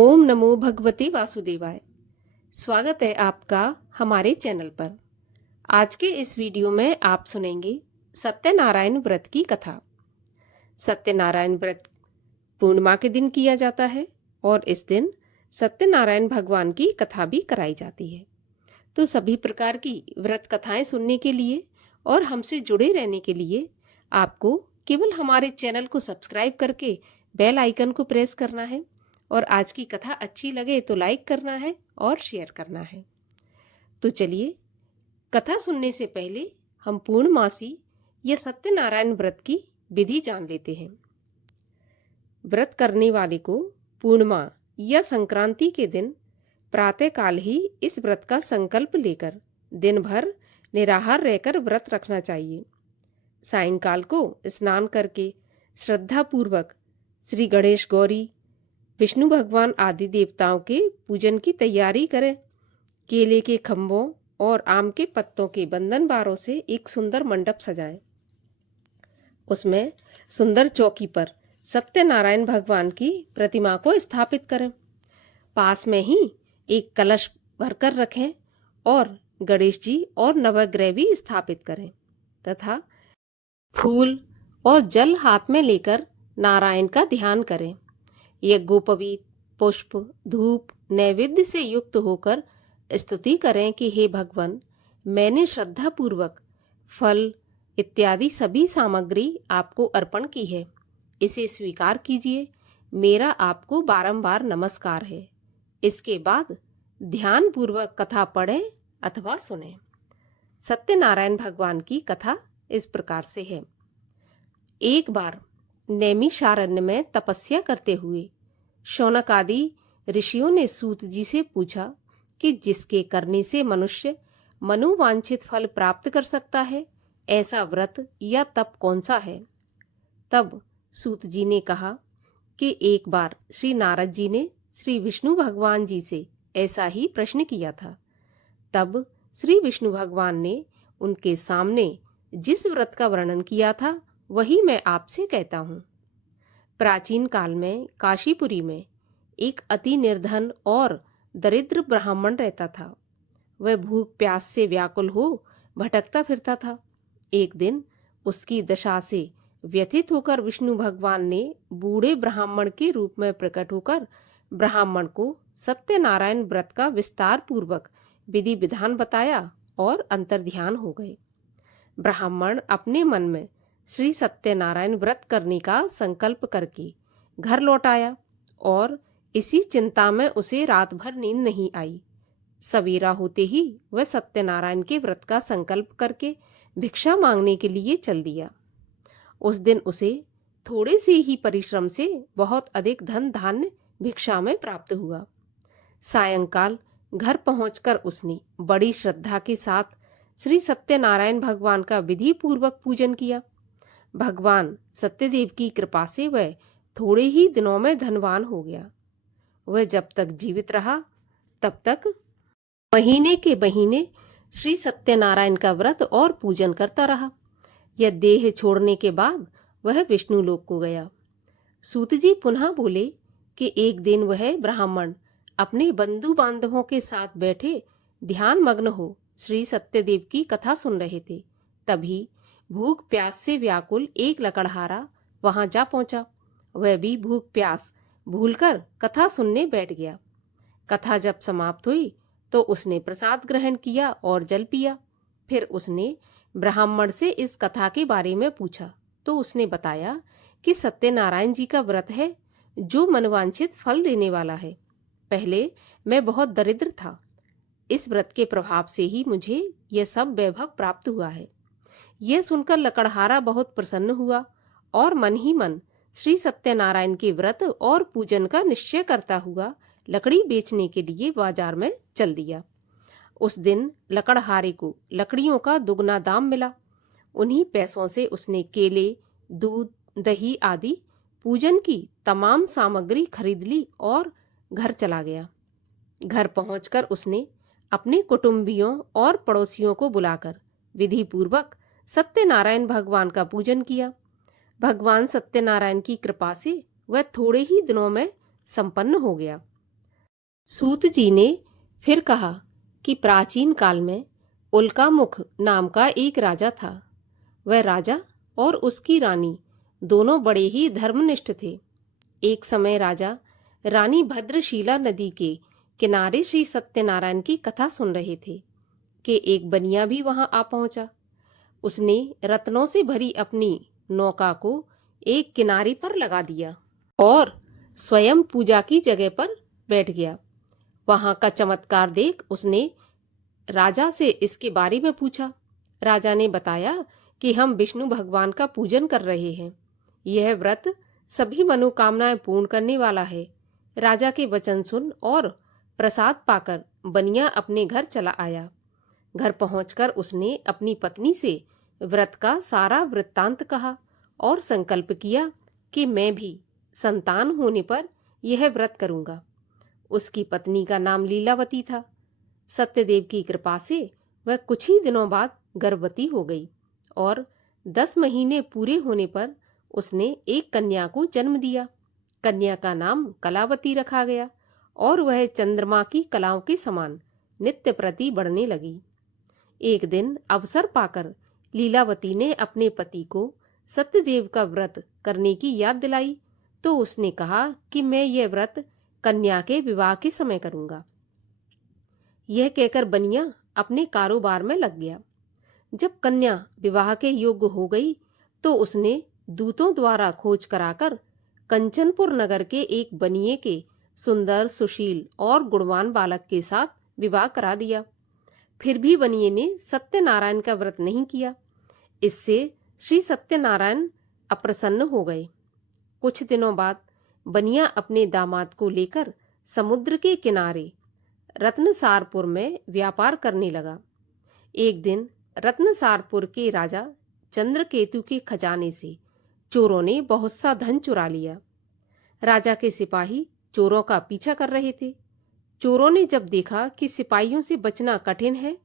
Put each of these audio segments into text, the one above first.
ओम नमो भगवते वासुदेवाय। स्वागत है आपका हमारे चैनल पर। आज के इस वीडियो में आप सुनेंगे सत्यनारायण व्रत की कथा। सत्यनारायण व्रत पूर्णिमा के दिन किया जाता है और इस दिन सत्यनारायण भगवान की कथा भी कराई जाती है। तो सभी प्रकार की व्रत कथाएं सुनने के लिए और हमसे जुड़े रहने के लिए आपको केवल हमारे चैनल को सब्सक्राइब करके बेल आइकन को प्रेस करना है और आज की कथा अच्छी लगे तो लाइक करना है और शेयर करना है। तो चलिए कथा सुनने से पहले हम पूर्णमासी या सत्यनारायण व्रत की विधि जान लेते हैं। व्रत करने वाले को पूर्णिमा या संक्रांति के दिन प्रातःकाल ही इस व्रत का संकल्प लेकर दिन भर निराहार रहकर व्रत रखना चाहिए। सायंकाल को स्नान करके श्रद्धापूर्वक श्री गणेश गौरी विष्णु भगवान आदि देवताओं के पूजन की तैयारी करें। केले के खम्भों और आम के पत्तों के बंधन बारों से एक सुंदर मंडप सजाएं। उसमें सुंदर चौकी पर सत्यनारायण भगवान की प्रतिमा को स्थापित करें। पास में ही एक कलश भरकर रखें और गणेश जी और नवग्रह भी स्थापित करें तथा फूल और जल हाथ में लेकर नारायण का ध्यान करें। यज्ञोपवीत पुष्प धूप नैवेद्य से युक्त होकर स्तुति करें कि हे भगवान, मैंने श्रद्धापूर्वक फल इत्यादि सभी सामग्री आपको अर्पण की है, इसे स्वीकार कीजिए। मेरा आपको बारंबार नमस्कार है। इसके बाद ध्यान पूर्वक कथा पढ़ें अथवा सुनें। सत्यनारायण भगवान की कथा इस प्रकार से है। एक बार नैमिषारण्य में तपस्या करते हुए शौनक आदि ऋषियों ने सूत जी से पूछा कि जिसके करने से मनुष्य मनोवांछित फल प्राप्त कर सकता है, ऐसा व्रत या तप कौन सा है। तब सूत जी ने कहा कि एक बार श्री नारद जी ने श्री विष्णु भगवान जी से ऐसा ही प्रश्न किया था। तब श्री विष्णु भगवान ने उनके सामने जिस व्रत का वर्णन किया था वही मैं आपसे कहता हूँ। प्राचीन काल में काशीपुरी में एक अति निर्धन और दरिद्र ब्राह्मण रहता था। वह भूख प्यास से व्याकुल हो भटकता फिरता था। एक दिन उसकी दशा से व्यथित होकर विष्णु भगवान ने बूढ़े ब्राह्मण के रूप में प्रकट होकर ब्राह्मण को सत्यनारायण व्रत का विस्तार पूर्वक विधि विधान बताया और अंतर्ध्यान हो गए। ब्राह्मण अपने मन में श्री सत्यनारायण व्रत करने का संकल्प करके घर लौट आया और इसी चिंता में उसे रात भर नींद नहीं आई। सवेरा होते ही वह सत्यनारायण के व्रत का संकल्प करके भिक्षा मांगने के लिए चल दिया। उस दिन उसे थोड़े से ही परिश्रम से बहुत अधिक धन धान्य भिक्षा में प्राप्त हुआ। सायंकाल घर पहुंचकर उसने बड़ी श्रद्धा के साथ श्री सत्यनारायण भगवान का विधि पूर्वक पूजन किया। भगवान सत्यदेव की कृपा से वह थोड़े ही दिनों में धनवान हो गया। वह जब तक जीवित रहा तब तक महीने के महीने श्री सत्यनारायण का व्रत और पूजन करता रहा। यह देह छोड़ने के बाद वह विष्णु लोक को गया। सूत जी पुनः बोले कि एक दिन वह ब्राह्मण अपने बंधु बांधवों के साथ बैठे ध्यान मग्न हो श्री सत्यदेव की कथा सुन रहे थे। तभी भूख प्यास से व्याकुल एक लकड़हारा वहां जा पहुंचा। वह भी भूख प्यास भूलकर कथा सुनने बैठ गया। कथा जब समाप्त हुई तो उसने प्रसाद ग्रहण किया और जल पिया। फिर उसने ब्राह्मण से इस कथा के बारे में पूछा तो उसने बताया कि सत्यनारायण जी का व्रत है जो मनवांछित फल देने वाला है। पहले मैं बहुत दरिद्र था, इस व्रत के प्रभाव से ही मुझे यह सब वैभव प्राप्त हुआ है। यह सुनकर लकड़हारा बहुत प्रसन्न हुआ और मन ही मन श्री सत्यनारायण के व्रत और पूजन का निश्चय करता हुआ लकड़ी बेचने के लिए बाजार में चल दिया। उस दिन लकड़हारे को लकड़ियों का दुगना दाम मिला। उन्हीं पैसों से उसने केले दूध दही आदि पूजन की तमाम सामग्री खरीद ली और घर चला गया। घर पहुंचकर उसने अपने कुटुंबियों और पड़ोसियों को बुलाकर विधि पूर्वक सत्यनारायण भगवान का पूजन किया। भगवान सत्यनारायण की कृपा से वह थोड़े ही दिनों में संपन्न हो गया। सूत जी ने फिर कहा कि प्राचीन काल में उल्कामुख नाम का एक राजा था। वह राजा और उसकी रानी दोनों बड़े ही धर्मनिष्ठ थे। एक समय राजा रानी भद्रशीला नदी के किनारे श्री सत्यनारायण की कथा सुन रहे थे कि एक बनिया भी वहां आ पहुंचा। उसने रत्नों से भरी अपनी नौका को एक किनारे पर लगा दिया और स्वयं पूजा की जगह पर बैठ गया। वहां का चमत्कार देख उसने राजा से इसके बारे में पूछा। राजा ने बताया कि हम विष्णु भगवान का पूजन कर रहे हैं। यह व्रत सभी मनोकामनाएं पूर्ण करने वाला है। राजा के वचन सुन और प्रसाद पाकर बनिया अपने घर चला आया। घर पहुंचकर उसने अपनी पत्नी से व्रत का सारा वृत्तांत कहा और संकल्प किया कि मैं भी संतान होने पर यह व्रत करूंगा। उसकी पत्नी का नाम लीलावती था। सत्यदेव की कृपा से वह कुछ ही दिनों बाद गर्भवती हो गई और 10 महीने पूरे होने पर उसने एक कन्या को जन्म दिया। कन्या का नाम कलावती रखा गया और वह चंद्रमा की कलाओं के समान नित्य प्रति बढ़ने लगी। एक दिन अवसर पाकर लीलावती ने अपने पति को सत्यदेव का व्रत करने की याद दिलाई तो उसने कहा कि मैं यह व्रत कन्या के विवाह के समय करूंगा। यह कहकर बनिया अपने कारोबार में लग गया। जब कन्या विवाह के योग्य हो गई तो उसने दूतों द्वारा खोज कराकर कंचनपुर नगर के एक बनिए के सुंदर, सुशील और गुणवान बालक के साथ विवाह करा दिया। फिर भी बनिए ने सत्यनारायण का व्रत नहीं किया। इससे श्री सत्यनारायण अप्रसन्न हो गए। कुछ दिनों बाद बनिया अपने दामाद को लेकर समुद्र के किनारे रत्नसारपुर में व्यापार करने लगा। एक दिन रत्नसारपुर के राजा चंद्रकेतु के खजाने से चोरों ने बहुत सा धन चुरा लिया। राजा के सिपाही चोरों का पीछा कर रहे थे। चोरों ने जब देखा कि सिपाहियों से बचना कठिन है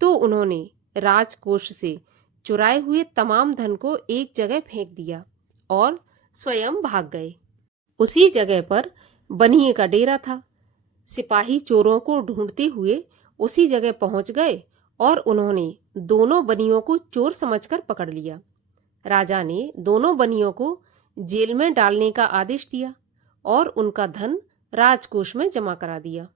तो उन्होंने राजकोष से चुराए हुए तमाम धन को एक जगह फेंक दिया और स्वयं भाग गए। उसी जगह पर बनिए का डेरा था। सिपाही चोरों को ढूंढते हुए उसी जगह पहुंच गए और उन्होंने दोनों बनियों को चोर समझकर पकड़ लिया। राजा ने दोनों बनियों को जेल में डालने का आदेश दिया और उनका धन राजकोष में जमा करा दिया।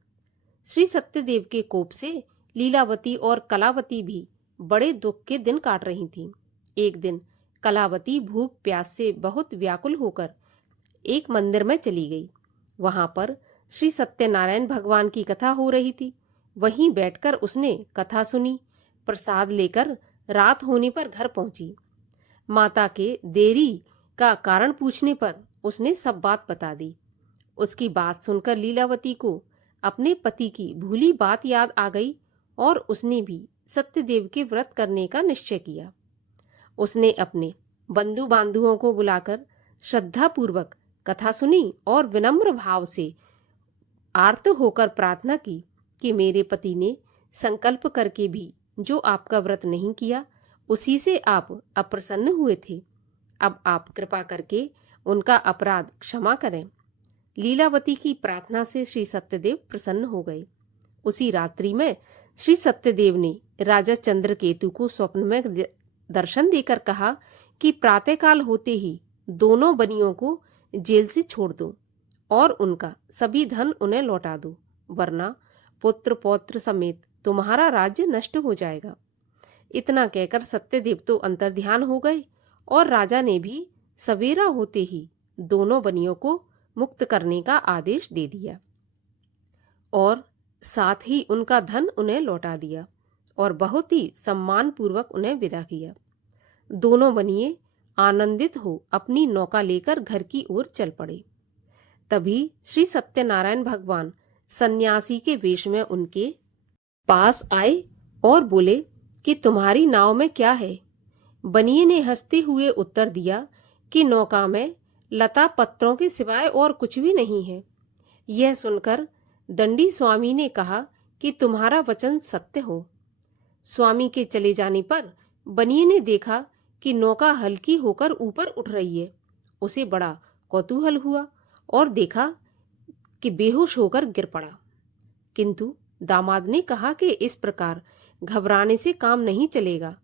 श्री सत्यदेव के कोप से लीलावती और कलावती भी बड़े दुख के दिन काट रही थीं। एक दिन कलावती भूख प्यास से बहुत व्याकुल होकर एक मंदिर में चली गई। वहां पर श्री सत्यनारायण भगवान की कथा हो रही थी। वहीं बैठकर उसने कथा सुनी। प्रसाद लेकर रात होने पर घर पहुंची। माता के देरी का कारण पूछने पर उसने सब बात बता दी। उसकी बात सुनकर लीलावती को अपने पति की भूली बात याद आ गई और उसने भी सत्यदेव के व्रत करने का निश्चय किया। उसने अपने बंधु बांधुओं को बुलाकर श्रद्धापूर्वक कथा सुनी और विनम्र भाव से आर्त होकर प्रार्थना की कि मेरे पति ने संकल्प करके भी जो आपका व्रत नहीं किया, उसी से आप अप्रसन्न हुए थे। अब आप कृपा करके उनका अपराध क्षमा करें। लीलावती की प्रार्थना से श्री सत्यदेव प्रसन्न हो गए। उसी रात्रि में श्री सत्यदेव ने राजा चंद्रकेतु को स्वप्न में दर्शन देकर कहा कि प्रातःकाल होते ही दोनों बनियों को जेल से छोड़ दो और उनका सभी धन उन्हें लौटा दो, वरना पुत्र पौत्र समेत तुम्हारा राज्य नष्ट हो जाएगा। इतना कहकर सत्यदेव तो अंतर्ध्यान हो गए और राजा ने भी सवेरा होते ही दोनों बनियों को मुक्त करने का आदेश दे दिया और साथ ही उनका धन उन्हें लौटा दिया और बहुत ही सम्मान पूर्वक उन्हें विदा किया। दोनों बनिए आनंदित हो अपनी नौका लेकर घर की ओर चल पड़े। तभी श्री सत्यनारायण भगवान सन्यासी के वेश में उनके पास आए और बोले कि तुम्हारी नाव में क्या है? बनिए ने हंसते हुए उत्तर दिया कि नौका में लता पत्रों के सिवाय और कुछ भी नहीं है। यह सुनकर दंडी स्वामी ने कहा कि तुम्हारा वचन सत्य हो। स्वामी के चले जाने पर बनिए ने देखा कि नौका हल्की होकर ऊपर उठ रही है। उसे बड़ा कौतूहल हुआ और देखा कि बेहोश होकर गिर पड़ा। किंतु दामाद ने कहा कि इस प्रकार घबराने से काम नहीं चलेगा,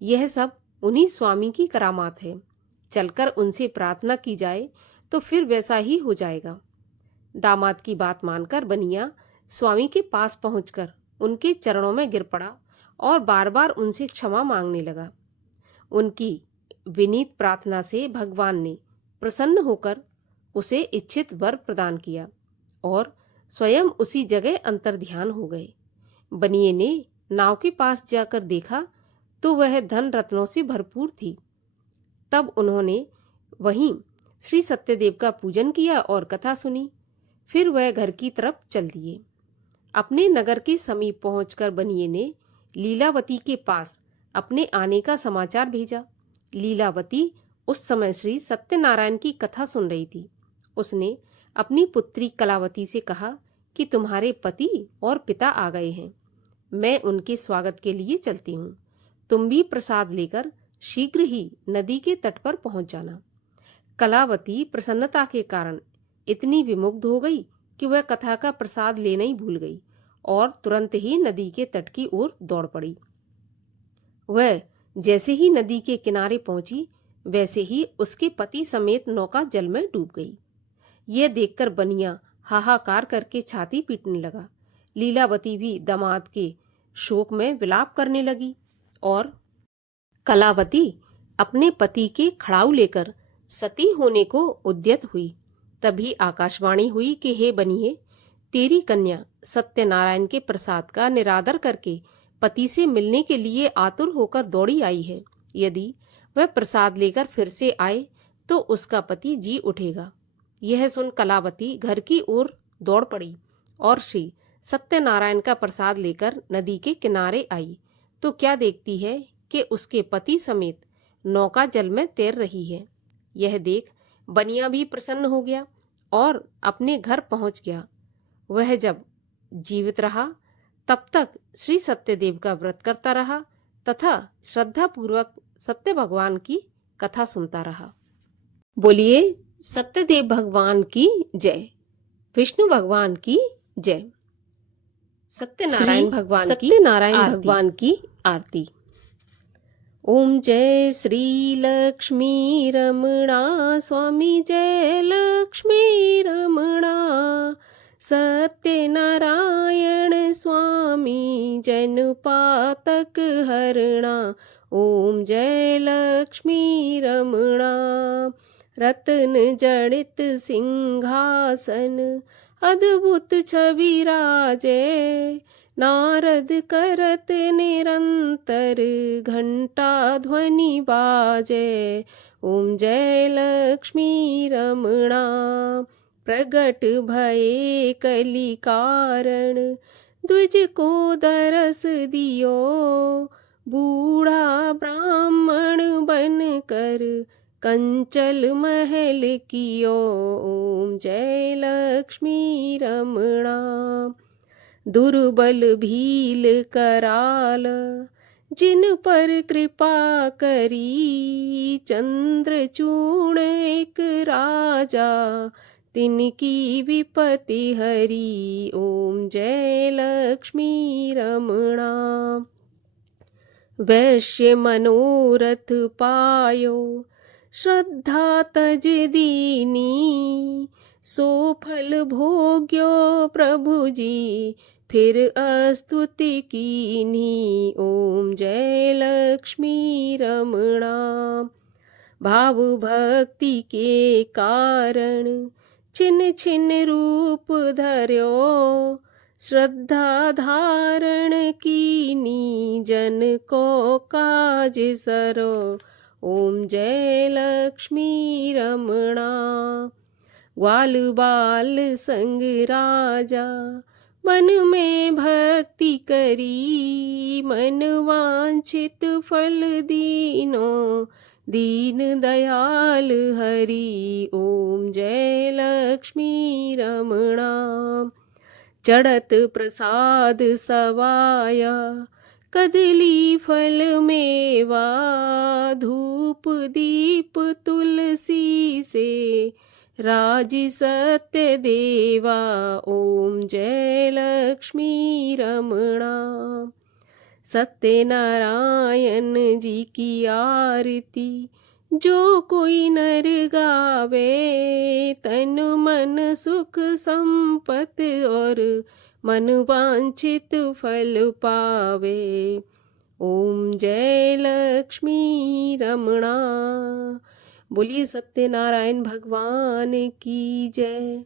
यह सब उन्हीं स्वामी की करामात है, चलकर उनसे प्रार्थना की जाए तो फिर वैसा ही हो जाएगा। दामाद की बात मानकर बनिया स्वामी के पास पहुंचकर उनके चरणों में गिर पड़ा और बार बार उनसे क्षमा मांगने लगा। उनकी विनीत प्रार्थना से भगवान ने प्रसन्न होकर उसे इच्छित वर प्रदान किया और स्वयं उसी जगह अंतर्ध्यान हो गए। बनिए ने नाव के पास जाकर देखा तो वह धन रत्नों से भरपूर थी। तब उन्होंने वहीं श्री सत्यदेव का पूजन किया और कथा सुनी। फिर वह घर की तरफ चल दिए। अपने नगर के समीप पहुंचकर बनिए ने लीलावती के पास अपने आने का समाचार भेजा। लीलावती उस समय श्री सत्यनारायण की कथा सुन रही थी। उसने अपनी पुत्री कलावती से कहा कि तुम्हारे पति और पिता आ गए हैं, मैं उनके स्वागत के लिए चलती हूँ। तुम भी प्रसाद लेकर शीघ्र ही नदी के तट पर पहुंच जाना। कलावती प्रसन्नता के कारण इतनी विमुग्ध हो गई कि वह कथा का प्रसाद लेना ही भूल गई और तुरंत ही नदी के तट की ओर दौड़ पड़ी। वह जैसे ही नदी के किनारे पहुंची, वैसे ही उसके पति समेत नौका जल में डूब गई। यह देखकर बनिया हाहाकार करके छाती पीटने लगा। लीलावती भी दामाद के शोक में विलाप करने लगी और कलावती अपने पति के खड़ाऊ लेकर सती होने को उद्यत हुई। तभी आकाशवाणी हुई कि हे बनिए, तेरी कन्या सत्यनारायण के प्रसाद का निरादर करके पति से मिलने के लिए आतुर होकर दौड़ी आई है। यदि वह प्रसाद लेकर फिर से आए तो उसका पति जी उठेगा। यह सुन कलावती घर की ओर दौड़ पड़ी और श्री सत्यनारायण का प्रसाद लेकर नदी के किनारे आई तो क्या देखती है कि उसके पति समेत नौका जल में तैर रही है। यह देख बनिया भी प्रसन्न हो गया और अपने घर पहुंच गया। वह जब जीवित रहा तब तक श्री सत्यदेव का व्रत करता रहा तथा श्रद्धापूर्वक सत्य भगवान की कथा सुनता रहा। बोलिए सत्यदेव भगवान की जय, विष्णु भगवान की जय, सत्यनारायण भगवान की आरती। ओम जय श्री लक्ष्मी रमणा स्वामी, जय लक्ष्मी रमणा, सत्यनारायण स्वामी जन पातक हरणा। ओम जय लक्ष्मी रमणा, रत्न जड़ित सिंहासन अद्भुत छवि राजे, नारद करत निरंतर घंटा ध्वनि बाजे। ओम जय लक्ष्मी रमणा, प्रगट भये कलि कारण, द्विज को दरस दियो, बूढ़ा ब्राह्मण बन कर कंचल महल कियो। ओम जय लक्ष्मी रमणा, दुर्बल भील कराल जिन पर कृपा करी, चंद्रचूड़ एक राजा तिनकी विपत्ति हरी। ओम जय लक्ष्मी रमणा, वैश्य मनोरथ पायो, श्रद्धा तज दीनी, सो फल भोग्यो प्रभु जी, फिर स्तुति कीनी। ओम जय लक्ष्मी रमणा, भाव भक्ति के कारण छिन छिन रूप धर्यो, श्रद्धा धारण कीनी, जन को काज सरो। ओम जय लक्ष्मी रमणा, ग्वाल बाल संग राजा मन में भक्ति करी, मन वांछित फल दीनो, दीन दयाल हरि। ओम जय लक्ष्मी रमणा, चढ़त प्रसाद सवाया, कदली फल मेवा, धूप दीप तुलसी से, राज सत्य देवा ओम जय लक्ष्मी रमणा। सत्यनारायण जी की आरती जो कोई नर गावे, तन मन सुख संपत्ति और मन वांछित फल पावे। ओम जय लक्ष्मी रमणा। बोलिए सत्यनारायण भगवान की जय।